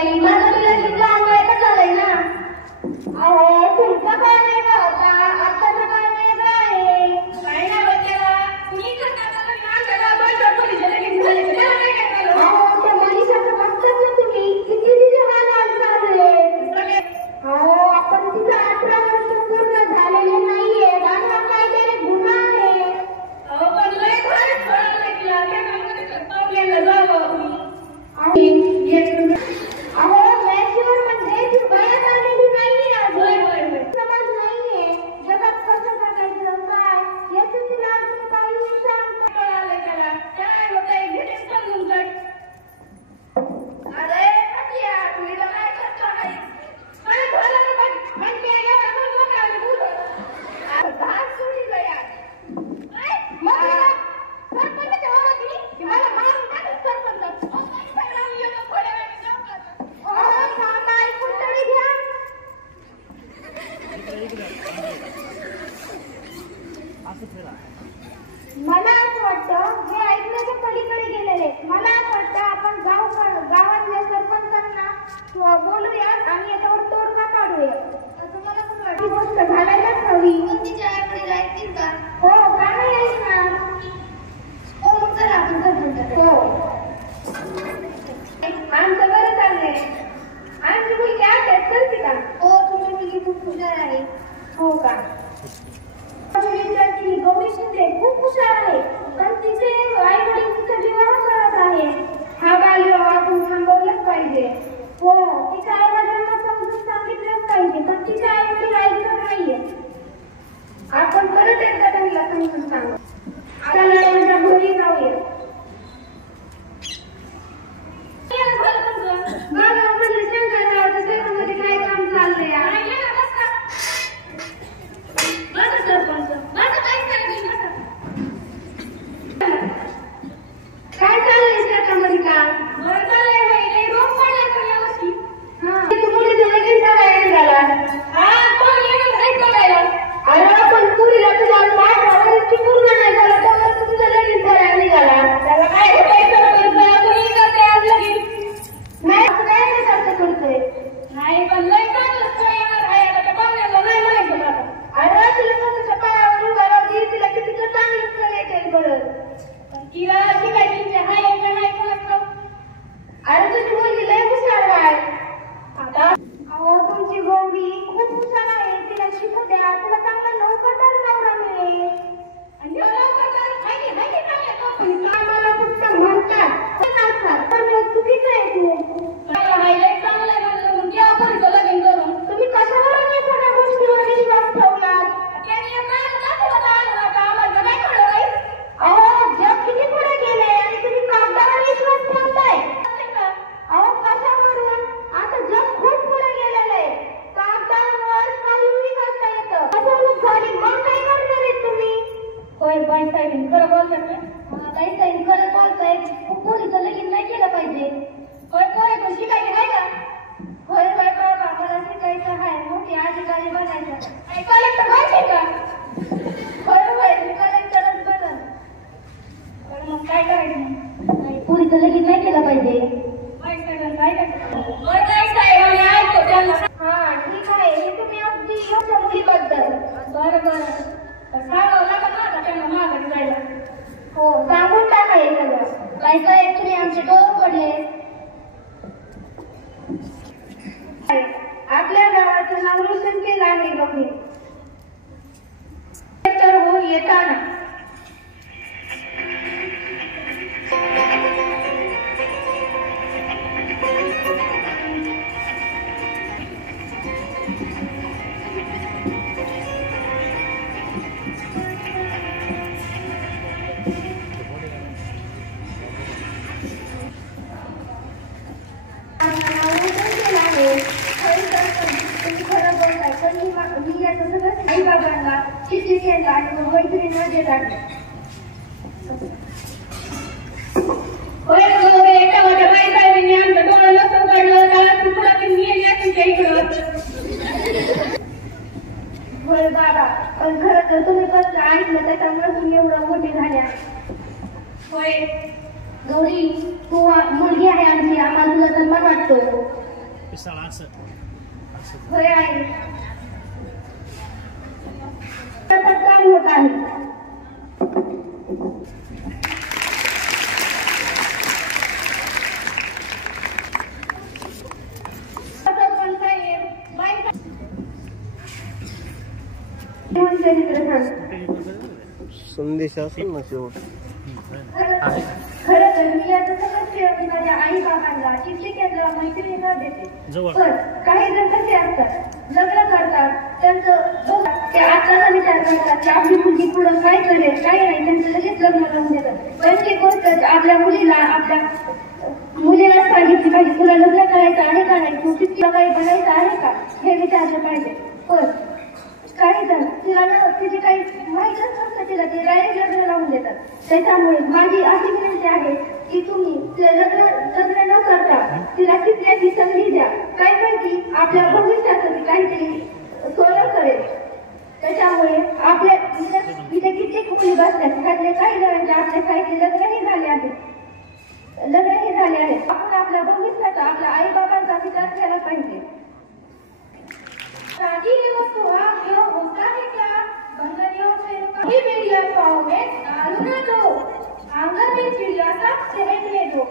बाई, माझं तुला किती अंगायला झालंय ना. अहो तुमचा काय नाही का होता, आत्ताचा काय नाही आहे. काय नाही होत त्याला. तुम्ही अहो त्या मनीषाचं बघतात ना तुम्ही, किती तिचे हाल चालू आहे. अहो आपण तिचं 18 वर्ष पूर्ण झालेले नाहीये, दाखवा कायतरी गुन्हा आहे. अहो पण लय खरंच कळलं तिला, त्या कामामध्ये पावलेलं जावं. अहो मॅच्युअर म्हणजे ती वयात आलेली नाहीये अजून. समज नाहीये जगात कसं जगायचं काय याचं तिला अजून काही सांगता कळालंय त्याला. काय होतंय घेते समजून कर. अरे कटिया तुला काय करतो नाही. काय झालं बघ म्हणजे एवढं बोलतो का बोल. घास सोडी गया. काय मग सरपंच ओळखली की मला मारून टाकलं सरपंच. मला असं वाटतं हे ऐकण्याच्या पलीकडे गेलेले. मला असं वाटतं आपण गावातल्या सरपंचांना बोलूया आणि याच्यावर तोडगा काढूया. असं मला पण वाटतं. ही गोष्ट घालायलाच हवी. तिच्या आईवडील ऐकतील का? हो का नाही ऐकणार. हो मग चला आपण सरपंच. हो आमचं बरं चाललंय. आमची मुलगी अभ्यास करते का? हो तुमची मुलगी खूप हुशार आहे. हो का? विद्यार्थी गौरी शिंदे खूप हुशार आहे, पण तिचे आई वडील तिचा विवाह करत आहे. हा बालविवाह आपण थांबवलाच पाहिजे. हो तिच्या आई वडिलांना समजून सांगितलंच पाहिजे, पण तिच्या आई वडील ऐकत नाहीये. आपण परत एकदा त्यांना समजून सांगू. चला त्यांच्या घरी जाऊया. मग आपण शंकररावच्या शेतामध्ये काय काम चाललंय? काय चाललंय शेतामध्ये काम? बरं चाललंय बाई, रोग पडलाय का यावर्षी? मुलीचं लगीन करायला झाला. हा कोण येणार नाही करायला? अरे पण पुरीला तुला 18 वर्ष पूर्ण नाही झालं तेव्हा तुमचं लगीन करायला निघाला. त्याला काय तुम्ही करते आज लगीन? नाही काय खर्च करतोय? नाही पण लय चांगलं येणार आहे. आता त्या पाहुण्याला नाही म्हणायचं मला. अरे तिला स्वतःच्या पायावर उभा राहू, तिला किती चांगली स्थळ येते बरं. तिला शिकायची हाय का नाही कोणाचं? अरे तुझी मुलगी लय हुशार आहे. आता अहो तुमची गौरी खूप हुशार आहे, तिला शिकू द्या. तुला चांगला नोकरदार नवरा मिळेल. आणि नोकरदार आम्हाला फक्त म्हणतात पण चुकीचं आहे. तू लय चांगलं आहे म्हणलं मग घ्या आपण लगीन करून. तुम्ही कशावर या सगळ्या गोष्टीवर विश्वास ठेवला? त्यांनी आम्हाला नाही कळलं. अहो जग किती पुढे गेले आणि तुम्ही कागदावर विश्वास ठेवताय. अहो कशावरून? आता जग खूप पुढे गेलेलं आहे. कागदावर काहीही करता येतं. फसवणूक झाली मग काय करणार आहे तुम्ही? होय बाई साहेब खरं बोलतात. ताई साहेब खरं बोलताय. पोरीचं लगीन नाही केलं पाहिजे. होय पोरी पण शिकायची आहे का? होय होय बाबा मला शिकायचं आहे. मोठी अधिकारी बनायचं. कलेक्टर व्हायचे का? होय होय मी कलेक्टरच बनल. पण मग काय करायचं? पोरीचं लगीन नाही केलं पाहिजे. हा ठीक आहे. हे तुम्ही अगदी योग्य मुलीबद्दल. बरं बरं सांगावं लागत ना त्यांना माघारी जायला. हो सांगून टाका हे सगळं. बायका तुम्ही आमचे डोळे पडले. आपल्या गावाचं नाव रोशन केलं आहे गौरी. तर हो येताना आई बाबांना चिठ्ठी केला आणि मग मैत्रिणींना देत आहे. एका माझ्या बाईसाहेबांनी आमचं डोळं लसूण काढलं त्याला तुकडा तुमच्या इकडं. होय बाबा पण खरं तर तुम्ही कसं ऐकलं त्याच्यामुळे तुम्ही एवढं मोठे झाल्या. होय गौरी तू मुलगी आहे आमची, आम्हाला तुझा सन्मान वाटतो. पिसाळा असं होय आहे. सतत काम होत आहे. संदेश असेल ना शेवट. खरं तर मी याचं सगळं माझ्या आई बाबांना शिक्षकांना मैत्रिणींना देते. पण काही जण कसे असतात, लग्न करतात त्यांचं ते आताचा विचार करतात की आपली मुलगी पुढं काय करेल काय नाही, त्यांचं लगेच लग्न लावून देतात. पण ती गोष्ट आपल्या मुलीला सांगितली पाहिजे, तुला लग्न करायचं आहे का नाही, तू तिला काही बनायचं आहे का हे विचारलं पाहिजे. पण काही जण तिला तिची काही माहीतच नसतं, तिला ते डायरेक्ट लग्न लावून देतात. त्याच्यामुळे माझी अशी विनंती आहे की तुम्ही लग्न न करता तिला शिकण्याची संधी द्या. काय माहिती आपल्या भविष्यासाठी काहीतरी सोनं करेल. त्याच्यामुळे आपल्या इथे कित्येक मुली बसतात, त्यातले काही जणांचे आपले काही लग्नही झाले आहेत. आपण आपल्या भविष्याचा आपल्या आई बाबांचा विचार केला पाहिजे. शादी एवं सुहाग यो होता है क्या, बंधनियों से कभी भी यह पाओ में डालू न दो, आंगन में चिड़िया सा सहजने दो.